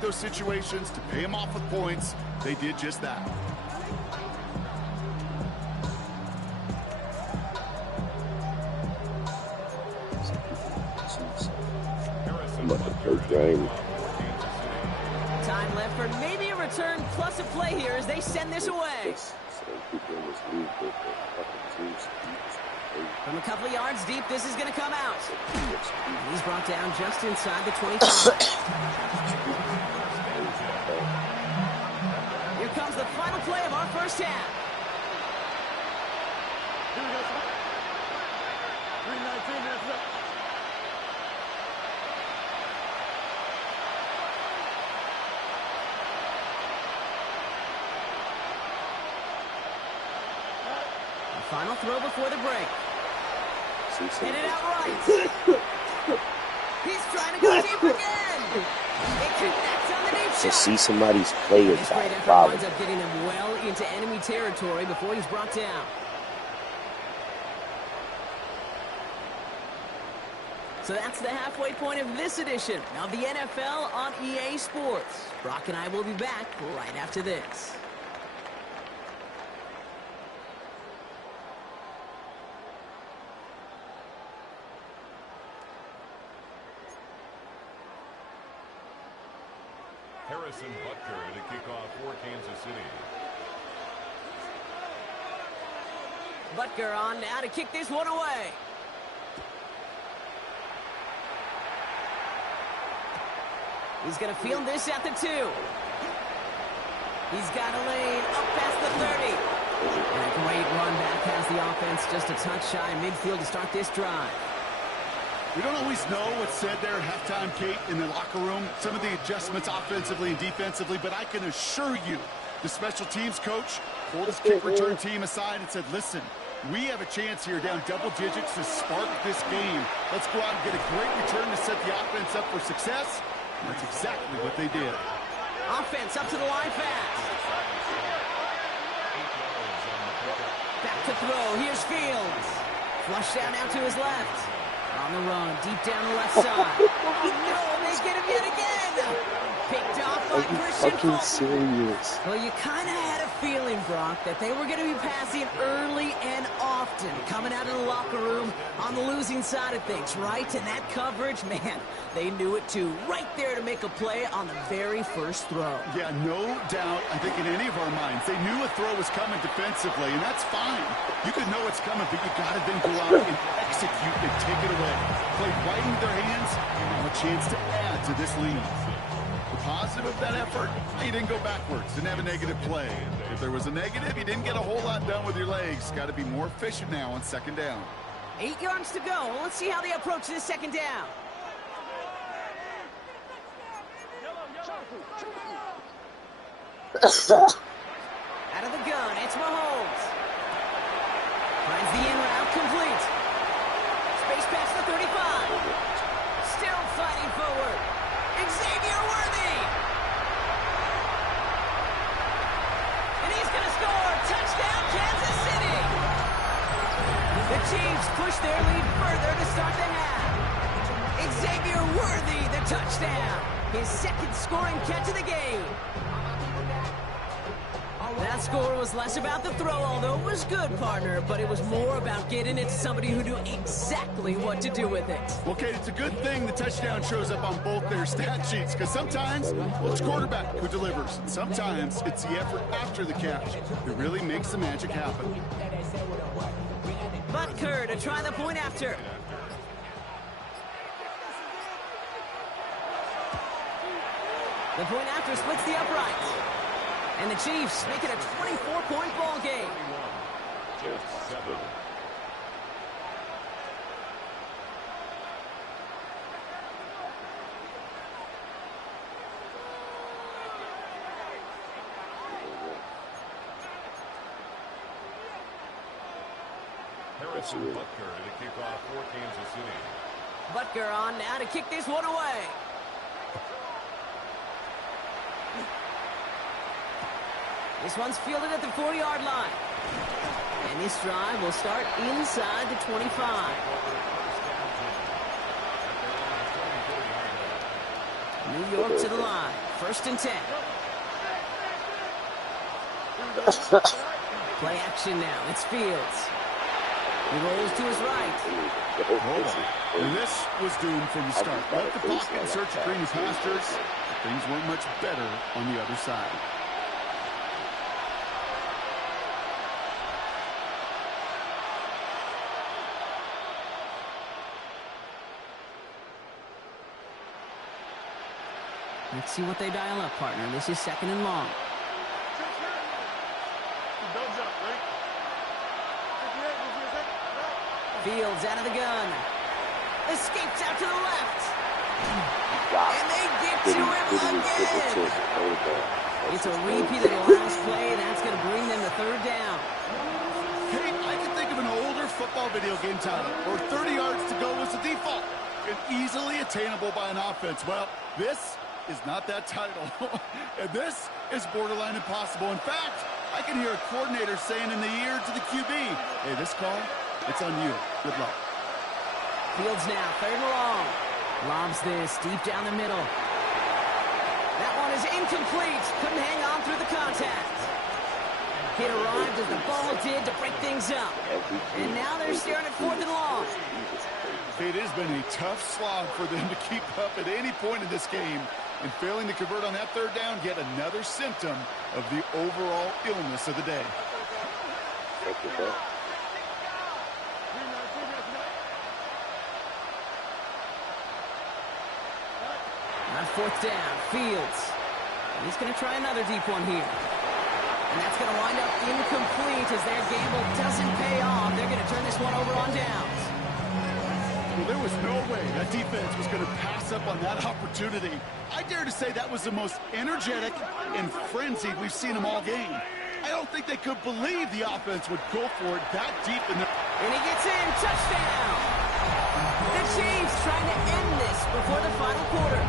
those situations to pay them off with points. They did just that. Time left for maybe a return plus a play here as they send this away. From a couple of yards deep, this is going to come out. He's brought down just inside the 25. Here comes the final play of our first half. Here we go, 3:19 minutes left. Final throw before the break. Hit it out right. He's trying to go deep again. It connects on the deep shot. To see somebody's players This great effort winds up getting him well into enemy territory before he's brought down. So that's the halfway point of this edition of the NFL on EA Sports. Brock and I will be back right after this. Harrison Butker to kick off for Kansas City. Butker on now to kick this one away. He's going to field this at the 2. He's got a lane up past the 30. And a great run back past the offense, just a touch shy midfield to start this drive. We don't always know what's said there at halftime, Kate, in the locker room. Some of the adjustments offensively and defensively, but I can assure you the special teams coach pulled his kick return team aside and said, listen, we have a chance here down double digits to spark this game. Let's go out and get a great return to set the offense up for success. And that's exactly what they did. Offense up to the line fast. Back to throw. Here's Fields. Flush down now to his left. On the run, deep down the left side. Oh, no, they get him yet again. Picked off by Christian fucking serious. Well, you kind of had a feeling, Brock, that they were going to be passing early and often, coming out of the locker room on the losing side of things, right? And that coverage, man, they knew it too. Right there to make a play on the very first throw. Yeah, no doubt, I think in any of our minds, they knew a throw was coming defensively, and that's fine. You could know it's coming, but you got to then go out and execute and take it away. Play right into their hands, and have a chance to add to this lead. The positive of that effort, you didn't go backwards, didn't have a negative play. If there was a negative, you didn't get a whole lot done with your legs. Got to be more efficient now on second down. 8 yards to go. Let's see how they approach this second down. Out of the gun, it's Mahomes. Finds the in route complete. Space pass to 35. Still fighting forward. Xavier Worthy. And he's going to score. Touchdown, Kansas City. The Chiefs push their lead further to start the half. Xavier Worthy, the touchdown. His second scoring catch of the game. That score was less about the throw, although it was good, partner, but it was more about getting it to somebody who knew exactly what to do with it. Well, Kate, it's a good thing the touchdown shows up on both their stat sheets, because sometimes, well, it's quarterback who delivers. Sometimes it's the effort after the catch that really makes the magic happen. Butker to try the point after. The point after splits the uprights. And the Chiefs make it a 24-point ball game. Harrison Butker to kick off for Kansas City. Butker on now to kick this one away. This one's fielded at the 4-yard line. And this drive will start inside the 25. New York to the line. First and 10. Play action now. It's Fields. He rolls to his right. And this was doomed from the start. Left the pocket in search of green pastures. Things weren't much better on the other side. Let's see what they dial up, partner. This is second and long. Fields out of the gun. Escapes out to the left. And they get to him again. It's a repeat of the last play. That's going to bring them to third down. Hey, I can think of an older football video game title where 30 yards to go was the default and easily attainable by an offense. Well, this is not that title. And this is borderline impossible. In fact, I can hear a coordinator saying in the ear to the QB, hey, this call, it's on you. Good luck. Fields now, third and long. Lobs this deep down the middle. That one is incomplete. Couldn't hang on through the contact. Hit arrived as the ball did to break things up. And now they're staring at fourth and long. It has been a tough slog for them to keep up at any point in this game. And failing to convert on that third down, yet another symptom of the overall illness of the day. On fourth down, Fields. He's going to try another deep one here. And that's going to wind up incomplete as their gamble doesn't pay off. They're going to turn this one over on downs. Well, there was no way that defense was going to pass up on that opportunity. I dare to say that was the most energetic and frenzied we've seen them all game. I don't think they could believe the offense would go for it that deep in the... And he gets in, touchdown! The Chiefs trying to end this before the final quarter.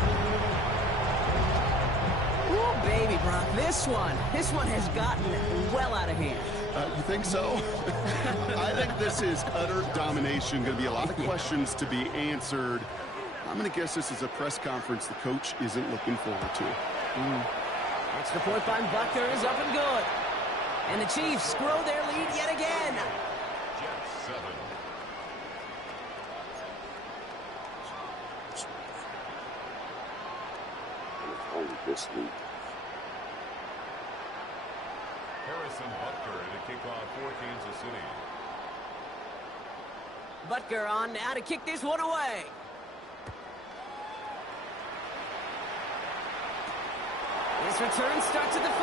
Ooh, baby, Brock, this one has gotten well out of hand. You think so? I think this is utter domination. Going to be a lot of questions to be answered. I'm going to guess this is a press conference the coach isn't looking forward to. Extra point by Butker is up and good. And the Chiefs grow their lead yet again. Jets 7. Only this week. Harrison Butker to kick off for Kansas City. Butker on now to kick this one away. This return starts at the 5.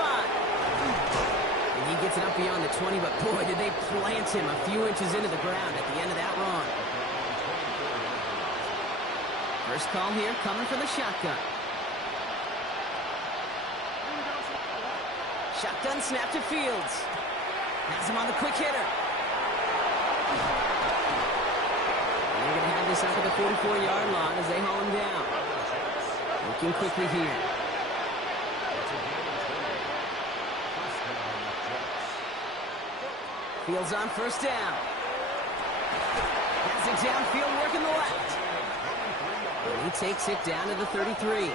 And he gets it up beyond the 20, but boy, did they plant him a few inches into the ground at the end of that run. First call here coming from the shotgun. Shotgun snap to Fields. Has him on the quick hitter. And they're going to have this up at the 44-yard line as they haul him down. Looking quickly here. Fields on first down. Passing downfield, working the left. And he takes it down to the 33.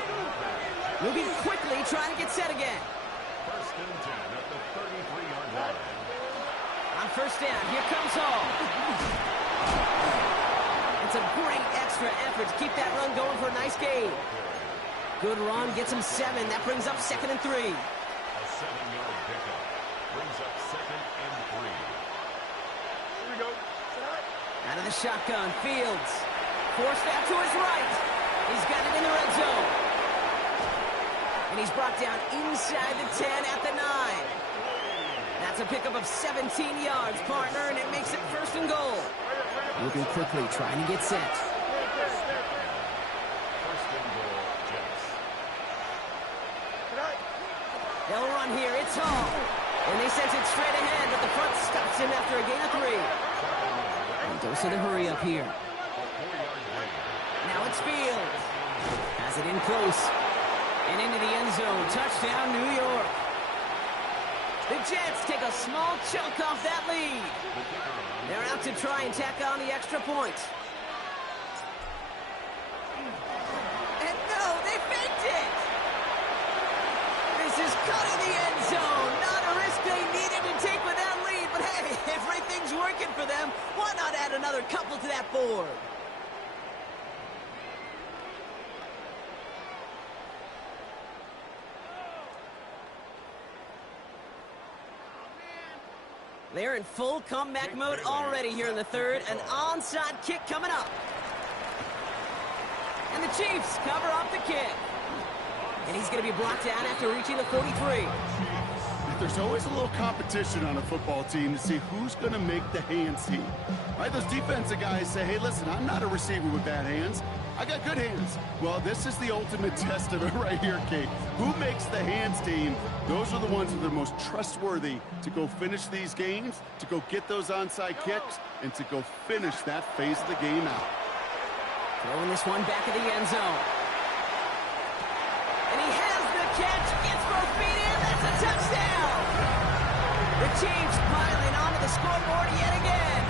Moving quickly, trying to get set again. First and 10 at the 33-yard line. On first down, here comes Hall. It's a great extra effort to keep that run going for a nice gain. Good run, gets him 7. That brings up second and 3. A 7-yard pickup brings up second and 3. Here we go. Out of the shotgun, Fields. Forced out to his right. He's got it in the red zone. And he's brought down inside the 10 at the 9. That's a pickup of 17 yards, partner, and it makes it first and goal. Moving quickly, trying to get set. First and goal, Jets. They'll run here. It's Hall. And they sent it straight ahead, but the front stops him after a gain of 3. And dose of the hurry up here. Now it's Fields. Has it in close. And into the end zone. Touchdown, New York. The Jets take a small chunk off that lead. They're out to try and tack on the extra point. And no, they faked it. got in the end zone. Not a risk they needed to take with that lead, but hey, everything's working for them. Why not add another couple to that board? They're in full comeback mode already here in the third. An onside kick coming up. And the Chiefs cover up the kick. And he's going to be brought down after reaching the 43. There's always a little competition on a football team to see who's going to make the hands team. Right? Those defensive guys say, hey, listen, I'm not a receiver with bad hands. I got good hands. Well, this is the ultimate test of it right here, Kate. Who makes the hands team? Those are the ones that are the most trustworthy to go finish these games, to go get those onside kicks, and to go finish that phase of the game out. Throwing this one back in the end zone. And he has the catch, gets both feet in, that's a touchdown! The Chiefs piling onto the scoreboard yet again.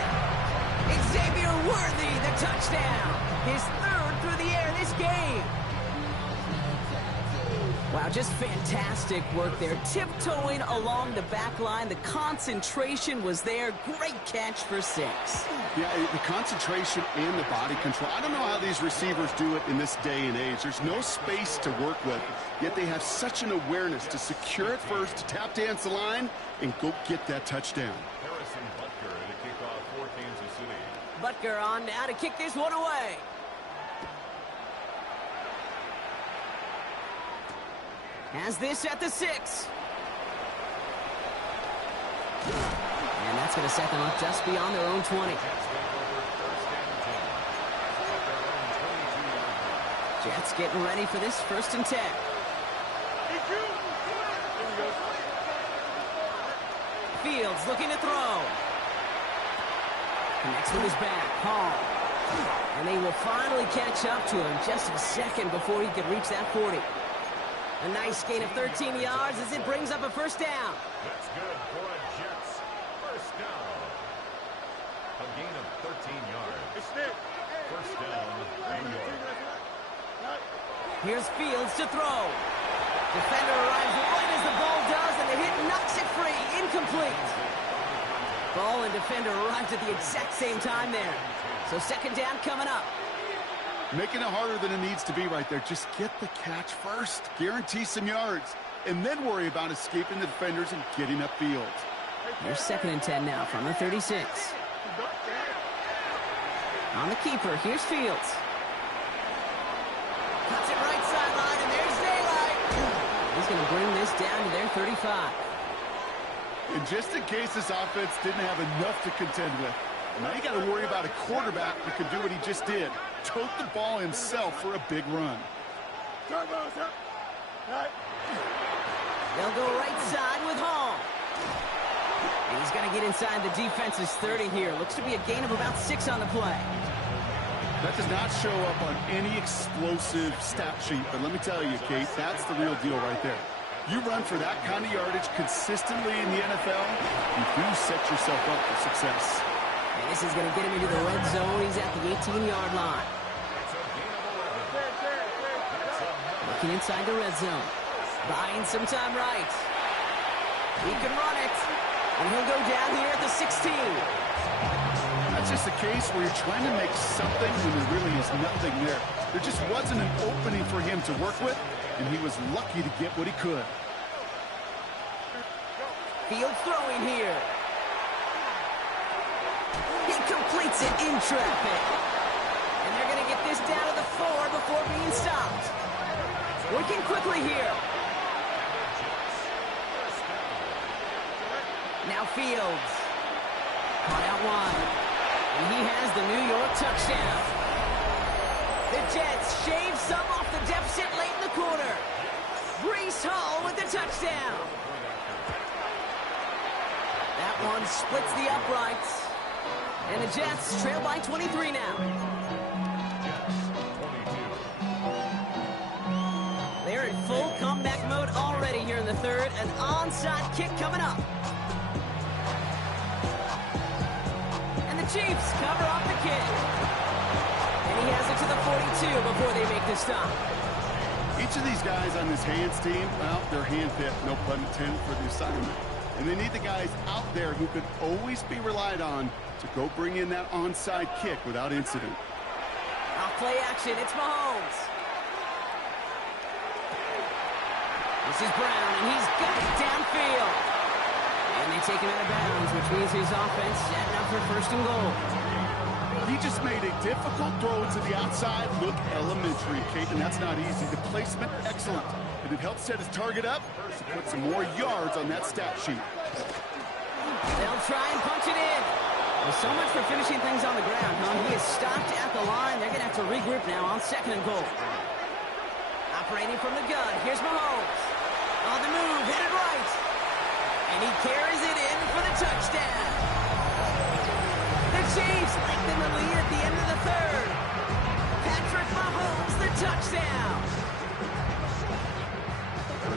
Xavier Worthy, the touchdown. His third through the air this game. Wow, just fantastic work there. Tiptoeing along the back line. The concentration was there. Great catch for 6. Yeah, the concentration and the body control. I don't know how these receivers do it in this day and age. There's no space to work with, yet they have such an awareness to secure it first, to tap dance the line, and go get that touchdown. Harrison Butker to kick off for Kansas City. Butker on now to kick this one away. Has this at the 6. And that's going to set them up just beyond their own 20. Jets getting ready for this 1st and 10. Fields looking to throw. Connects with his back. Hall. And they will finally catch up to him just a second before he could reach that 40. A nice gain of 13 yards as it brings up a 1st down. That's good for a Jets. 1st down. A gain of 13 yards. 1st down, New York. Here's Fields to throw. Defender arrives right as the ball does, and the hit knocks it free. Incomplete. Ball and defender arrives at the exact same time there. So 2nd down coming up. Making it harder than it needs to be right there. Just get the catch first. Guarantee some yards. And then worry about escaping the defenders and getting upfield. Here's 2nd and 10 now from the 36. On the keeper, here's Fields. Cuts it right sideline, and there's daylight. He's going to bring this down to their 35. And just in case this offense didn't have enough to contend with, now you got to worry about a quarterback that could do what he just did. Tote the ball himself for a big run. They'll go right side with Hall. And he's going to get inside the defense's 30 here. Looks to be a gain of about 6 on the play. That does not show up on any explosive stat sheet, but let me tell you, Kate, that's the real deal right there. You run for that kind of yardage consistently in the NFL, you do set yourself up for success. And this is going to get him into the red zone. He's at the 18-yard line. Looking inside the red zone. Buying some time right. He can run it. And he'll go down here at the 16. That's just a case where you're trying to make something when there really is nothing there. There just wasn't an opening for him to work with, and he was lucky to get what he could. Field throwing here. He completes it in traffic. And they're going to get this down to the 4 before being stopped. Working quickly here. Now Fields. Caught out wide. And he has the New York touchdown. The Jets shave some off the deficit late in the quarter. Breece Hall with the touchdown. That one splits the uprights. And the Jets trail by 23 now. They're in full comeback mode already here in the third. An onside kick coming up. And the Chiefs cover off the kick. And he has it to the 42 before they make the stop. He Each of these guys on this hands team, well, they're hand-picked, no pun intended, for the assignment. And they need the guys out there who can always be relied on to go bring in that onside kick without incident. Off play action, it's Mahomes. This is Brown, and he's got it downfield. And they take him out of bounds, which means his offense setting up for first and goal. He just made a difficult throw to the outside look elementary, Kate, and that's not easy. The placement, excellent. And it helps set his target up to put some more yards on that stat sheet. They'll try and punch it in. Well, so much for finishing things on the ground, huh? He is stopped at the line. They're going to have to regroup now on second and goal. Operating from the gun, here's Mahomes. On the move, headed right. And he carries it in for the touchdown. The Chiefs lengthen the lead at the end of the third. Patrick Mahomes, the touchdown.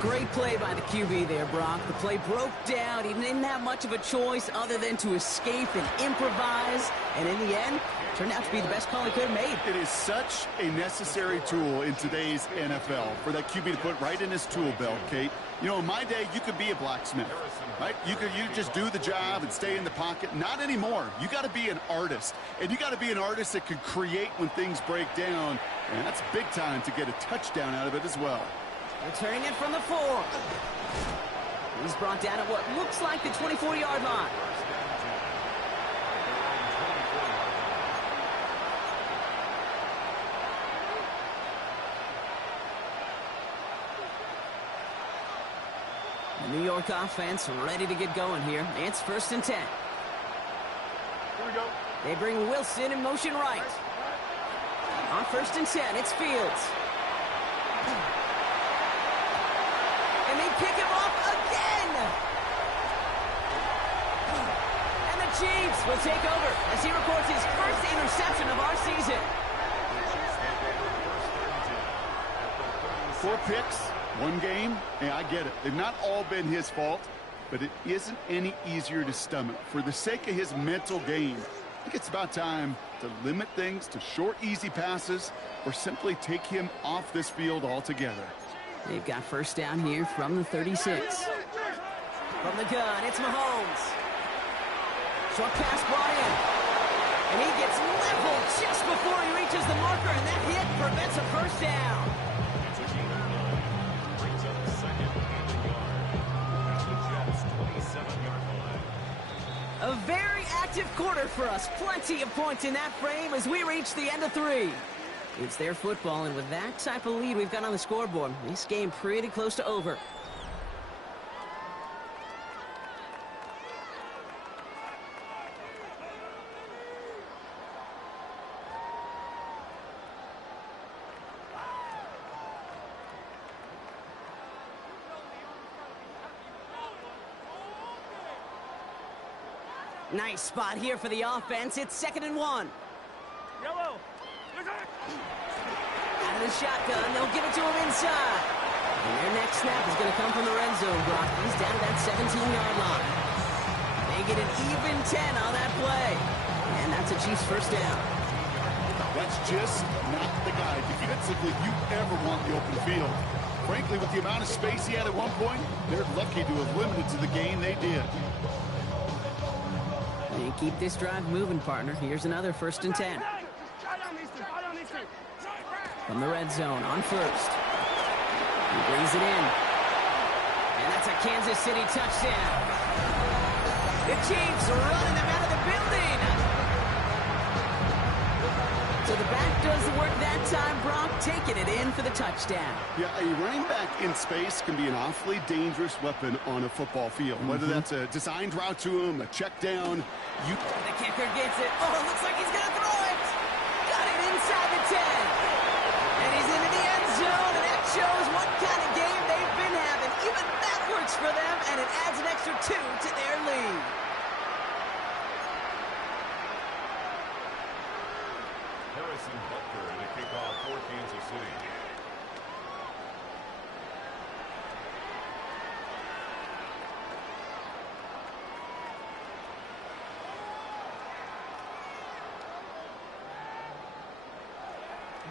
Great play by the QB there, Brock. The play broke down. He didn't have much of a choice other than to escape and improvise. And in the end, turned out to be the best call he could have made. It is such a necessary tool in today's NFL for that QB to put right in his tool belt, Kate. You know, in my day, you could be a blacksmith, right? You just do the job and stay in the pocket. Not anymore. You got to be an artist. And you got to be an artist that can create when things break down. And that's big time to get a touchdown out of it as well. Returning it from the 4. He's brought down at what looks like the 24-yard line. The New York offense ready to get going here. It's 1st and 10. Here we go. They bring Wilson in motion right. On 1st and 10, it's Fields. And they pick him off again. And the Chiefs will take over as he records his first interception of our season. 4 picks, 1 game. Hey, I get it. They've not all been his fault, but it isn't any easier to stomach. For the sake of his mental game, I think it's about time to limit things to short, easy passes or simply take him off this field altogether. They've got first down here from the 36. From the gun, it's Mahomes. Short pass brought in. And he gets leveled just before he reaches the marker, and that hit prevents a first down. It's a gain of 9. Brings up second and a yard. At the Jets' 27-yard line. A very active quarter for us. Plenty of points in that frame as we reach the end of 3. It's their football, and with that type of lead we've got on the scoreboard, this game pretty close to over. Nice spot here for the offense. It's 2nd and 1. Yellow. Out of the shotgun, they'll give it to him inside. And their next snap is going to come from the red zone, Brock. He's down to that 17-yard line. They get an even 10 on that play. And that's a Chiefs first down. That's just not the guy defensively you ever want the open field. Frankly, with the amount of space he had at one point, they're lucky to have limited to the game they did. They keep this drive moving, partner. Here's another 1st and 10. From the red zone on 1st. He brings it in. And that's a Kansas City touchdown. The Chiefs are running them out of the building. So the back does the work that time, Brock, taking it in for the touchdown. Yeah, a running back in space can be an awfully dangerous weapon on a football field. Whether that's a designed route to him, a check down. The kicker gets it. Oh, it looks like he's going to throw it. Got it inside the 10. And he's into the end zone, and that shows what kind of game they've been having. Even that works for them, and it adds an extra 2 to their lead. Harrison Butker to kick off for Kansas City.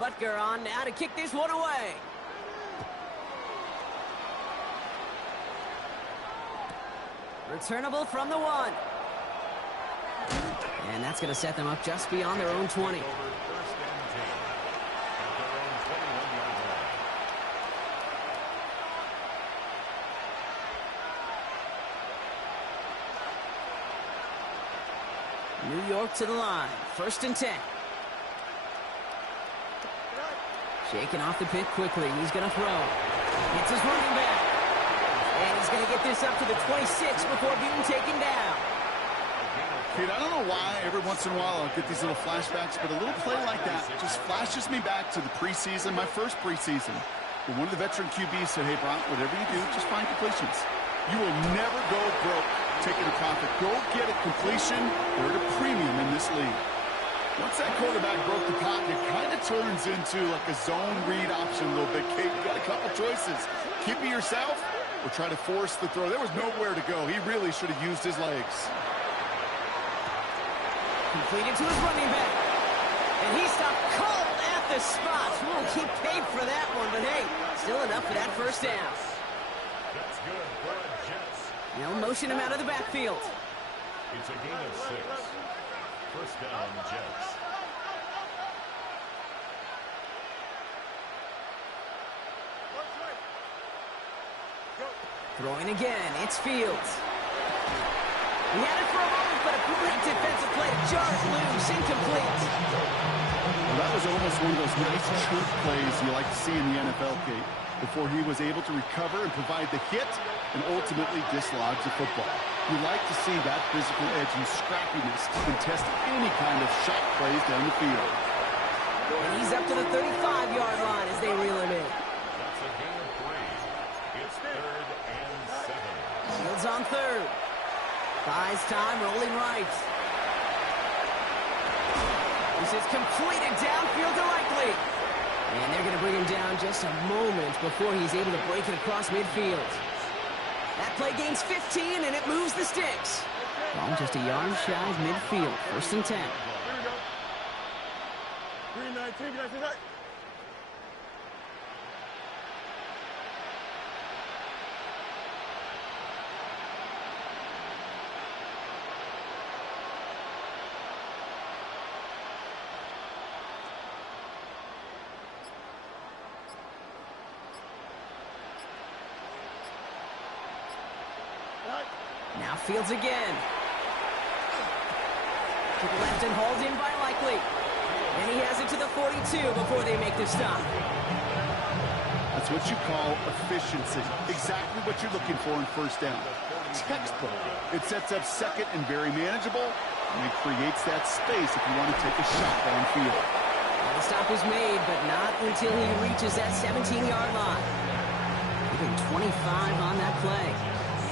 Butker on now to kick this one away. Returnable from the 1. And that's going to set them up just beyond their own 20. First and 10 at their own 21-yard line. New York to the line. First and 10. Shaking off the pit quickly. He's going to throw. It's his running back. And he's going to get this up to the 26 before being taken down. Pete, I don't know why every once in a while I'll get these little flashbacks, but a little play like that just flashes me back to the preseason, my first preseason. When one of the veteran QBs said, hey, Brock, whatever you do, just find completions. You will never go broke taking a profit. Go get a completion. They're at a premium in this league. Once that quarterback broke the pocket, it kind of turns into like a zone read option a little bit. Kate, you got a couple choices. Keep it yourself or try to force the throw. There was nowhere to go. He really should have used his legs. Completed to his running back. And he stopped cold at the spot. Won't keep paid for that one, but hey, still enough for that first down. That's good for the Jets. They'll motion him out of the backfield. It's a gain of 6. First down, Jets. Throwing again, it's Fields. He had it for a moment, but a great defensive play to jar it loose, incomplete. Well, that was almost one of those nice chunk plays you like to see in the NFL, Kate, before he was able to recover and provide the hit and ultimately dislodge the football. You like to see that physical edge and scrappiness to contest any kind of shot plays down the field. And he's up to the 35-yard line as they reel him in. That's a gain of 3. It's 3rd and 7. Fields on 3rd. Buys time, rolling right. This is completed downfield to Likely. And they're going to bring him down just a moment before he's able to break it across midfield. That play gains 15, and it moves the sticks. Ball just a yard shy of midfield. First and 10. Here we go. 319, can I see that? Now Fields again. To the left and hauled in by Likely. And he has it to the 42 before they make the stop. That's what you call efficiency. Exactly what you're looking for in first down. Textbook. It sets up second and very manageable, and it creates that space if you want to take a shot downfield. And the stop is made, but not until he reaches that 17-yard line. Even 25 on that play.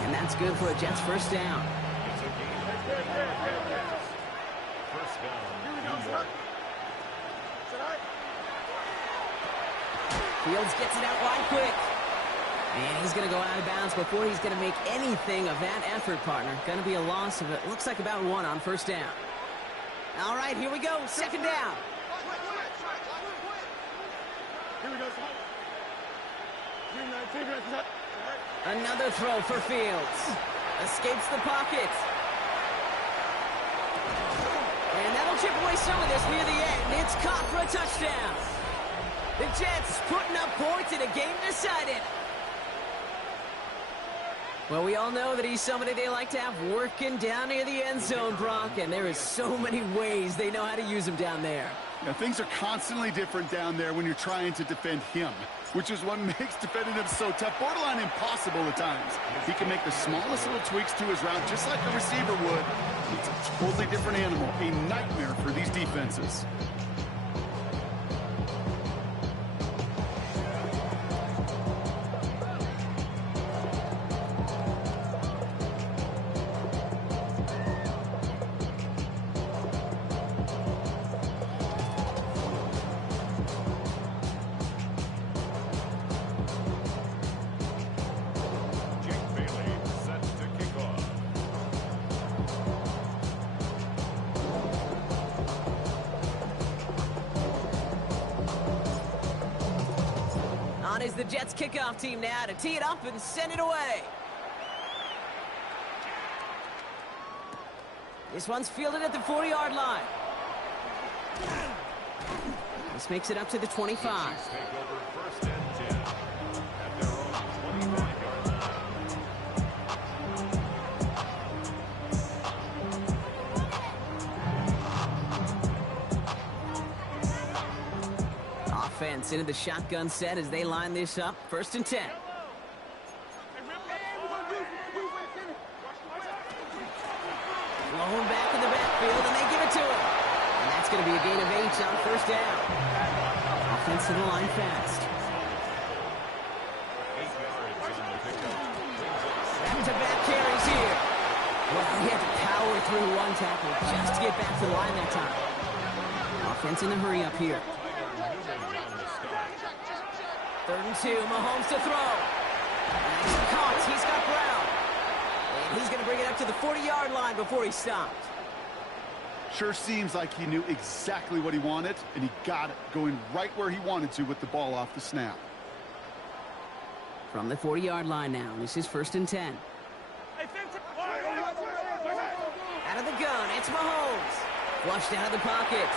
And that's good for a Jets first down. It's a gain of 3. First down, New York. Fields gets it out wide quick. And he's going to go out of bounds before he's going to make anything of that effort, partner. Going to be a loss of it. Looks like about 1 on first down. All right, here we go. Second down. Here we go. 319, can I see that? Another throw for Fields. Escapes the pocket. And that'll chip away some of this near the end. It's caught for a touchdown. The Jets putting up points in a game decided. Well, we all know that he's somebody they like to have working down near the end zone, Brock, and there is so many ways they know how to use him down there. Yeah, things are constantly different down there when you're trying to defend him, which is what makes defending him so tough, borderline impossible at times. He can make the smallest little tweaks to his route, just like a receiver would. It's a totally different animal, a nightmare for these defenses. Is the Jets kickoff team now to tee it up and send it away. This one's fielded at the 40-yard line. This makes it up to the 25. Chiefs take over first and 10 at their own 25-yard line. Offense into the shotgun set as they line this up. First and 10. Blown back in the backfield, and they give it to him. And that's going to be a gain of 8 on first down. Offense to the line fast. 8 yards on the pickup. Back-to-back carries here. Well, he had to power through one tackle just to get back to the line that time. Offense in the hurry up here. 3rd and 2, Mahomes to throw. And he's caught. He's got Brown. And he's going to bring it up to the 40-yard line before he stopped. Sure seems like he knew exactly what he wanted, and he got it, going right where he wanted to with the ball off the snap. From the 40-yard line now, this is 1st and 10. Out of the gun, it's Mahomes. Flushed out of the pocket.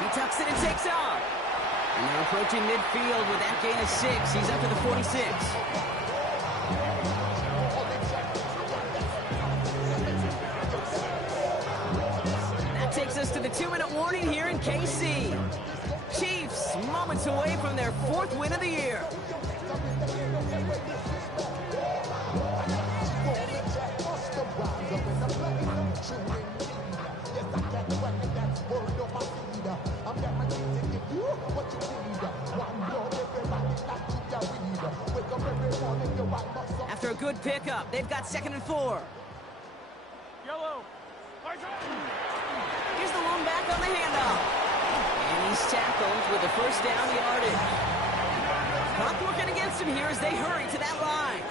He tucks it and takes off. And they're approaching midfield with that gain of 6. He's up to the 46. Takes us to the 2-minute warning here in KC. Chiefs moments away from their 4th win of the year. After a good pickup, they've got 2nd and 4. Yellow. Here's the one back on the handoff. And he's tackled with a first down yardage. Clock working against him here as they hurry to that line.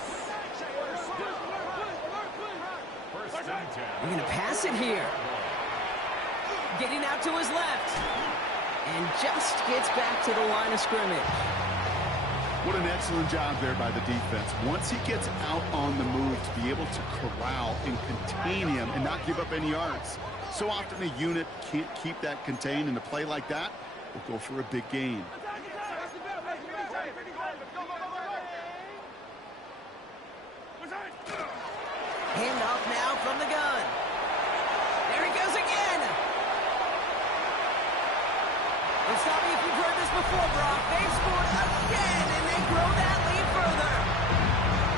They're going to pass it here. Getting out to his left. And just gets back to the line of scrimmage. What an excellent job there by the defense. Once he gets out on the move, to be able to corral and contain him and not give up any yards. So often a unit can't keep that contained, and a play like that will go for a big gain. Handoff now from the gun. There he goes again. And stop me if you've heard this before, Brock. They've scored again, and they grow that lead further.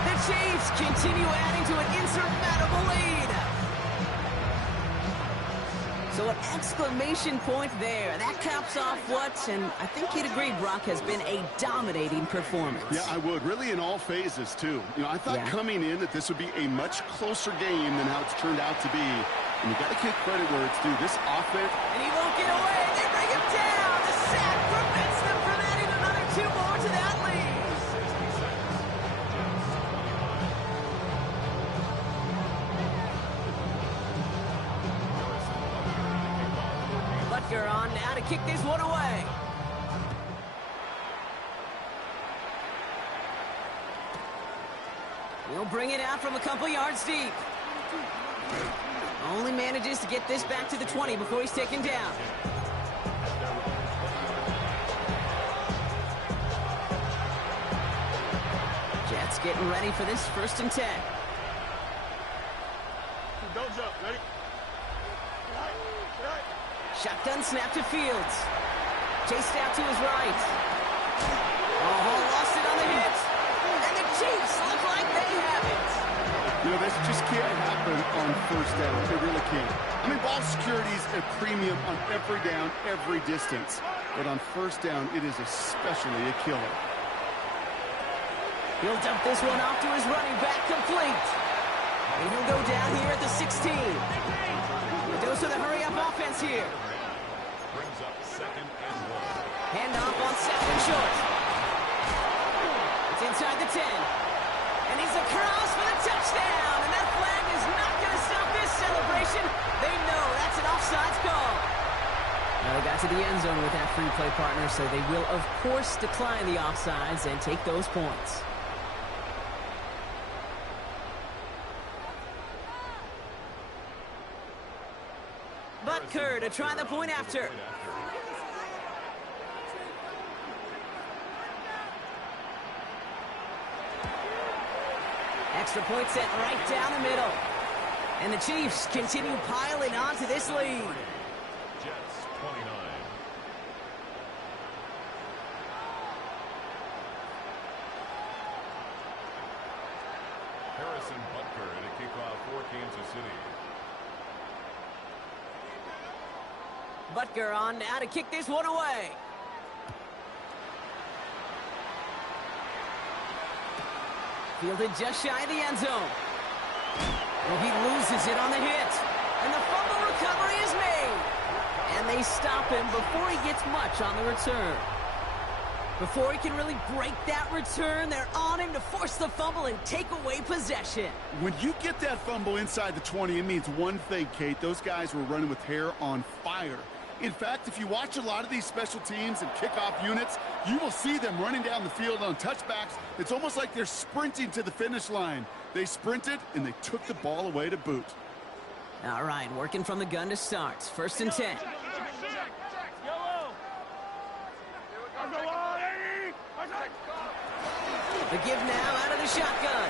The Chiefs continue adding to an insurmountable lead. So an exclamation point there. That caps off what, and I think you'd agree, Brock, has been a dominating performance. Yeah, I would. Really in all phases, too. You know, I thought coming in that this would be a much closer game than how it's turned out to be. And you got to give credit where it's due. This offense... And he won't get away. They bring him down. The sack prevents them from adding another 2 more to that lead. Butker on now to kick this one away. He'll bring it out from a couple yards deep. Only manages to get this back to the 20 before he's taken down. Jets getting ready for this 1st and 10. Don't jump. Ready? Shotgun snap to Fields. Chased out to his right. Oh, lost it on the hit. And the Chiefs look like they have it. You know, this just can't happen on 1st down. It really can't. I mean, ball security is a premium on every down, every distance. But on 1st down, it is especially a killer. He'll dump this one off to his running back, complete. And he'll go down here at the 16. The dose of the hurry-up offense here. Brings up 2nd and 1. Handoff on 2nd and short. It's inside the 10. And he's across for the touchdown. And that flag is not going to stop this celebration. They know that's an offsides call. Now they got to the end zone with that free play partner, so they will, of course, decline the offsides and take those points. Butker to try the point after. Extra point set right down the middle. And the Chiefs continue piling on to this lead. Jets 29. Harrison Butker to kick off for Kansas City. Butker on now to kick this one away. Fielded just shy of the end zone. Well, he loses it on the hit. And the fumble recovery is made. And they stop him before he gets much on the return. Before he can really break that return, they're on him to force the fumble and take away possession. When you get that fumble inside the 20, it means one thing, Kate. Those guys were running with hair on fire. In fact, if you watch a lot of these special teams and kickoff units, you will see them running down the field on touchbacks. It's almost like they're sprinting to the finish line. They sprinted, and they took the ball away to boot. All right, working from the gun to start. 1st and 10. The give now out of the shotgun.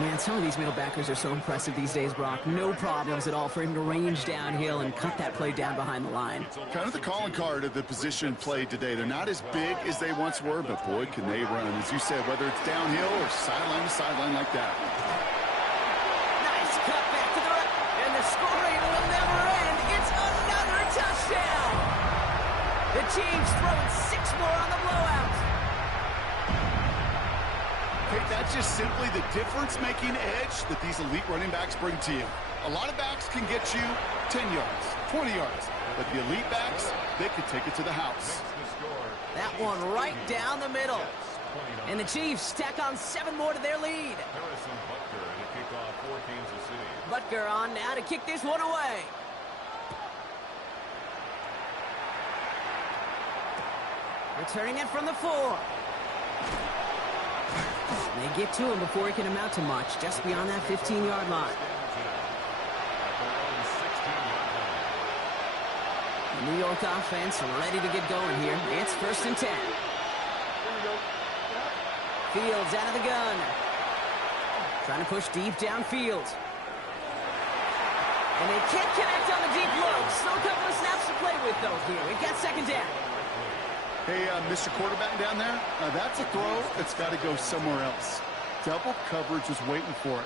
Man, some of these middle backers are so impressive these days, Brock. No problems at all for him to range downhill and cut that play down behind the line. Kind of the calling card of the position played today. They're not as big as they once were, but boy, can they run. As you said, whether it's downhill or sideline to sideline like that. Nice cut back to the right, and the scoring will never end. It's another touchdown. The Chiefs throwing 6 more on the blowout. Hey, that's just simply the difference-making edge that these elite running backs bring to you. A lot of backs can get you 10 yards, 20 yards, but the elite backs, they can take it to the house. That one right down the middle. And the Chiefs tack on 7 more to their lead. Harrison Butker to kick off for Kansas City. Butker on now to kick this one away. Returning it from the 4. They get to him before he can amount to much, just beyond that 15-yard line. The New York offense ready to get going here. It's 1st and 10. Fields out of the gun. Trying to push deep downfield. And they can't connect on the deep low. Still a couple of snaps to play with, though, here. We've got 2nd down. Hey, Mr. Quarterback down there, that's a throw that's got to go somewhere else. Double coverage was waiting for it.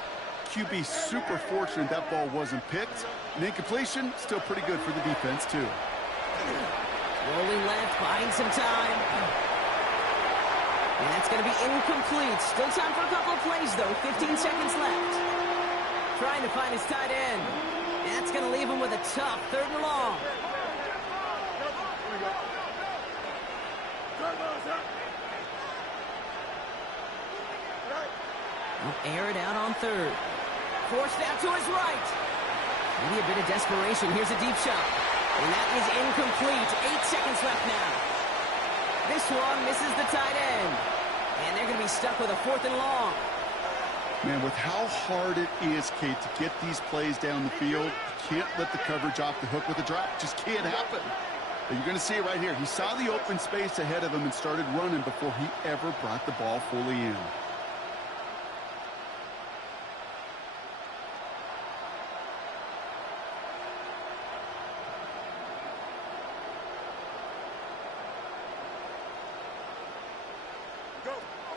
QB super fortunate that ball wasn't picked. And incompletion, still pretty good for the defense, too. Rolling left, buying some time. And that's going to be incomplete. Still time for a couple of plays, though. 15 seconds left. Trying to find his tight end. That's going to leave him with a tough 3rd and long. He'll air it out on 3rd. Forced out to his right. Maybe a bit of desperation. Here's a deep shot. And that is incomplete. 8 seconds left now. This one misses the tight end. And they're going to be stuck with a 4th and long. Man, with how hard it is, Kate, to get these plays down the field, you can't let the coverage off the hook with a drop. Just can't happen. But you're going to see it right here. He saw the open space ahead of him and started running before he ever brought the ball fully in.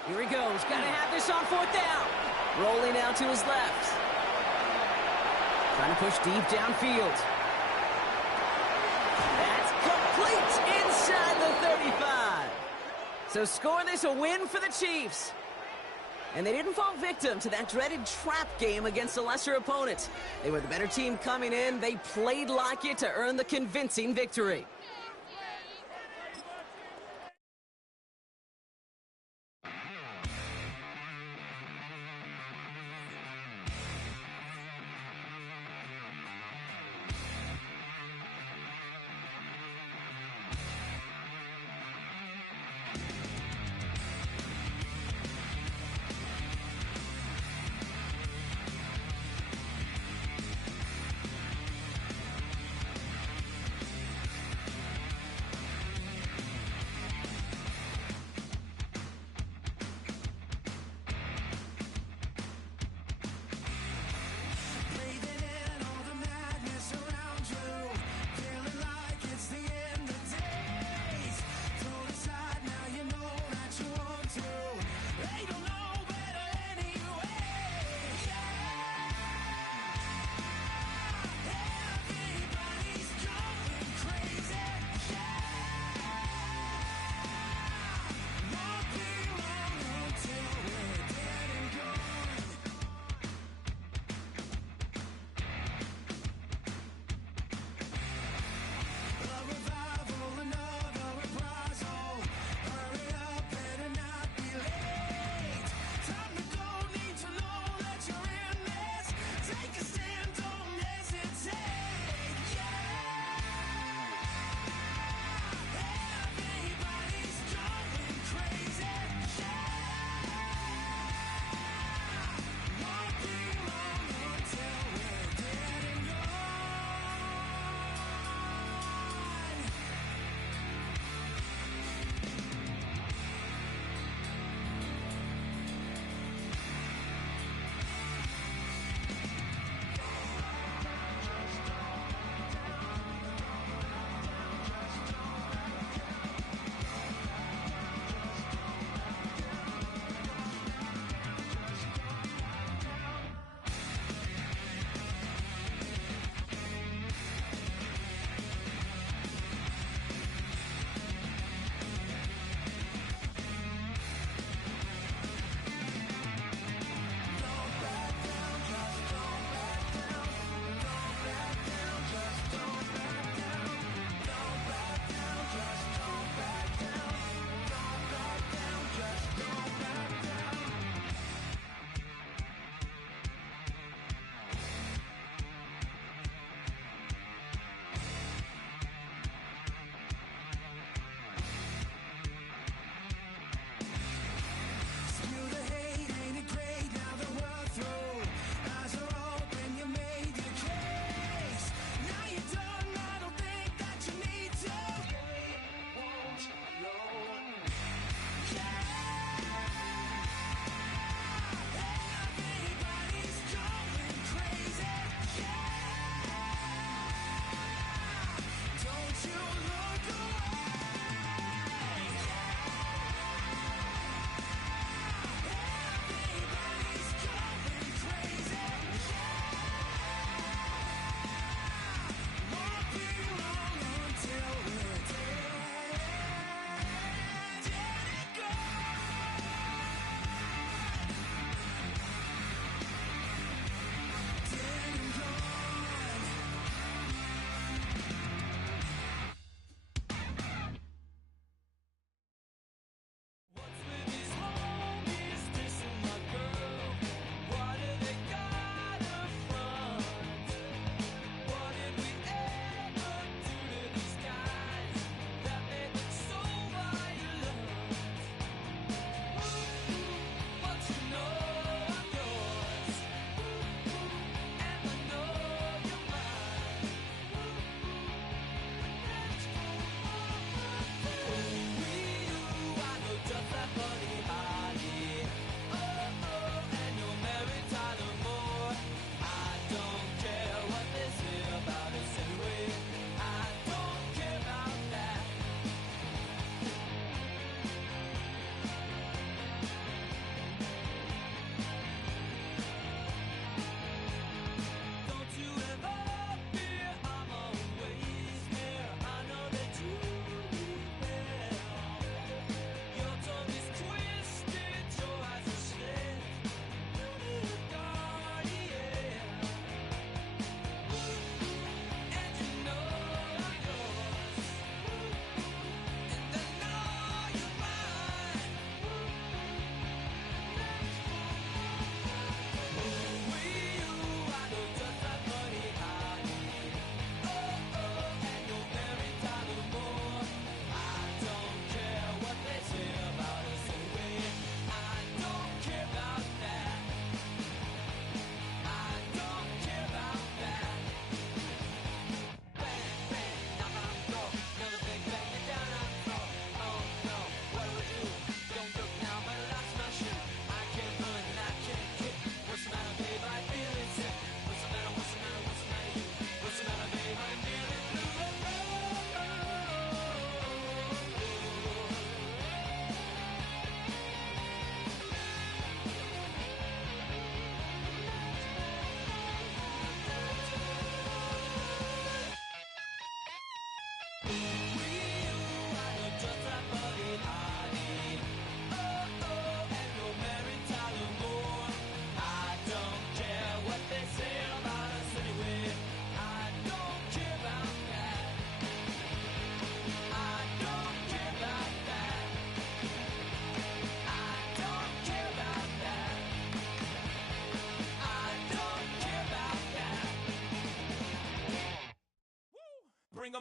Here he goes. Got to have this on 4th down. Rolling out to his left. Trying to push deep downfield. That's complete inside the 35. So score this a win for the Chiefs. And they didn't fall victim to that dreaded trap game against a lesser opponent. They were the better team coming in. They played like it to earn the convincing victory.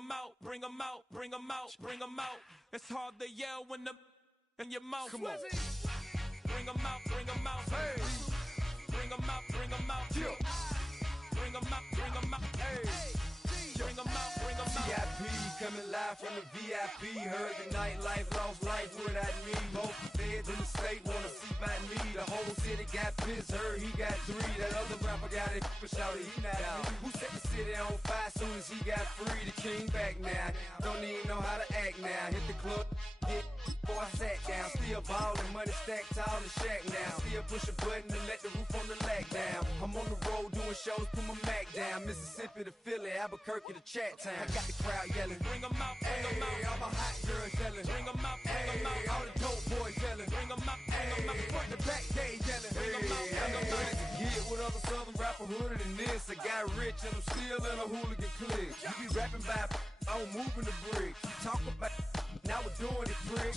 them out, bring them out, bring them out, bring them out. It's hard to yell when the in your mouth. Come on. Bring them out, bring them out. Hey. Bring them out, bring them out. Yeah. Bring them out, bring them out. Hey. Bring them out, bring them out. VIP coming live from the VIP. Heard the nightlife, lost life without me. Both feds in the state wanna see about me. The whole city got pissed, heard he got 3. That other rapper got it, but shouted he not out. Who set the city on fire soon as he got free? The king back now, don't even know how to act now. Hit the club, hit before I sat down. Still ballin', money stacked tall in the shack now. Still push a button to let the roof on the lag down. I'm on the road doing shows, put my Mac down. Mississippi to Philly, Albuquerque to Chat Town. I got the crowd yelling, bring them out, bring them out. All my hot girls yelling, bring them out, bring them out. All the dope boys yelling, bring them out, bring them out. Front to back, they yelling, bring them out, bring them out. To get with other southern rapper hooded than this. I got rich and I'm still in a hooligan clique. You be rapping by, I'm moving the bricks. Talk about, now we're doing it, prick.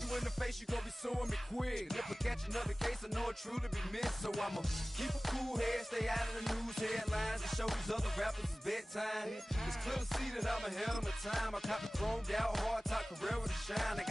You in the face, you gon' be suing me quick. If I catch another case, I know it truly be missed. So I'ma keep a cool head, stay out of the news headlines, and show these other rappers it's bedtime. It's clear to see that I'm ahead of my time. I cop the chromed out, hard top career with a shine. I